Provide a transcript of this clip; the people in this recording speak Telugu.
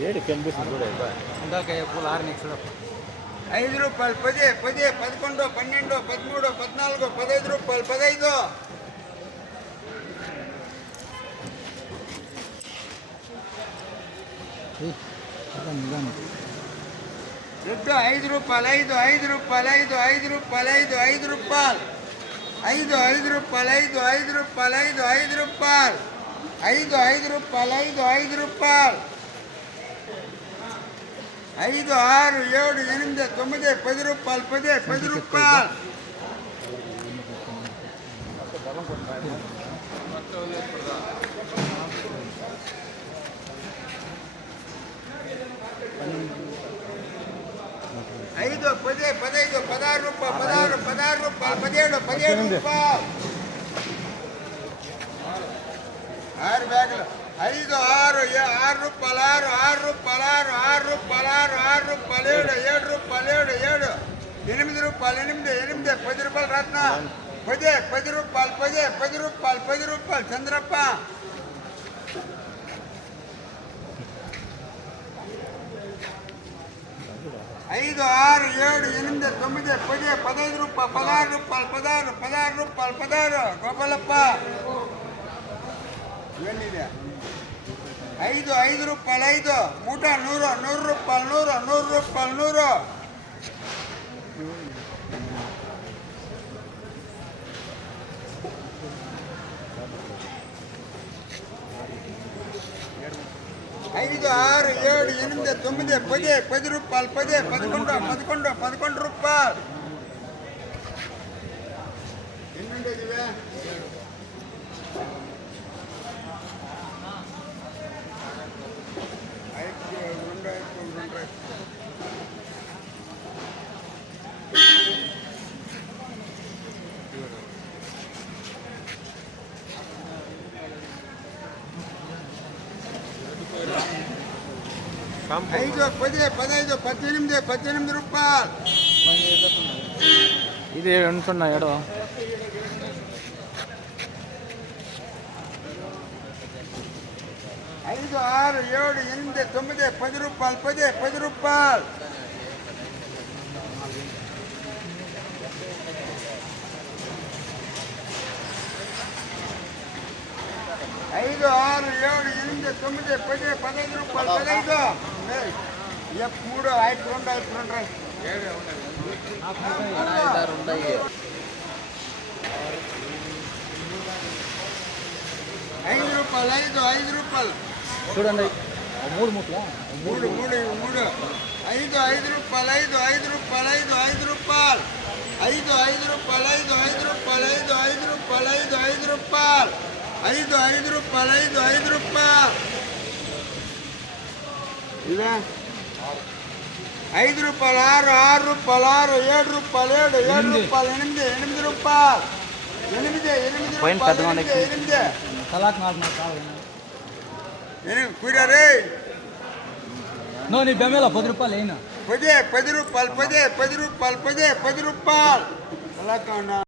ఏడు కనిపిస్తుంది చూడ ఇందాక పూలు 6 నెక్స్ట్ ₹5 10 10 11 12 13 14 ₹15 15 రెడ్ ₹5 5 5 5 5 5 5 5 5 రూపాయలు 5 5 రూపాయలు 5 5 రూపాయలు 5 రూపాయలు 5 5 రూపాయలు 5 5 రూపాయలు 5 6 7 8 9 10 రూపాయలు 10 10 రూపాయలు 5 10 15 16 రూపాయలు 16 రూపాయలు 17 రూపాయలు 6 బ్యాగులు 5 6 6 రూపాయలు 6 రూపాయలు 6 రూపాయలు 6 రూపాయలు 7 రూపాయలు 7 8 రూపాయలు 8 10 రూపాయలు రత్న 10 రూపాయలు 10 రూపాయలు 10 రూపాయలు చంద్రప్ప 5 6 7 8 9 10 15 రూపాయలు 16 రూపాయలు 16 గోపాలప్ప ఇవన్నీ 5 5 రూపాయలు 5 మూట 100 రూపాయలు 100 రూపాయలు 100 5 6 7 8 9 10 రూపాయలు 11 రూపాయలు ఎన్నుండేది ఇవే ఐదు 10 15 18 రూపాయలు ఇది ఉంటున్నా ఎడో 5 6 7 8 9 10 రూపాయలు 10 రూపాయలు 5 6 7 8 9 10 15 రూపాయలు 15 3 5 2 5 రూపాయలు 5 రూపాయలు చూడండి 3 ముట్లా 3 5 5 రూపాయలు 5 రూపాయలు 5 రూపాయలు 5 5 రూపాయలు 5 రూపాయలు 5 రూపాయలు 5 రూపాయలు 5 రూపాయలు 5 రూపాయలు ఇవే 5 రూపాయలు 6 రూపాయలు 7 రూపాయలు 7 రూపాయలు 8 రూపాయలు 8 తలాక్ నాకు కావాలి కూరరే నో నీ బెమ్మేలా 10 రూపాయలు అయినా 10 రూపాయలు 10 రూపాయలు 10 రూపాయలు అలా కావునా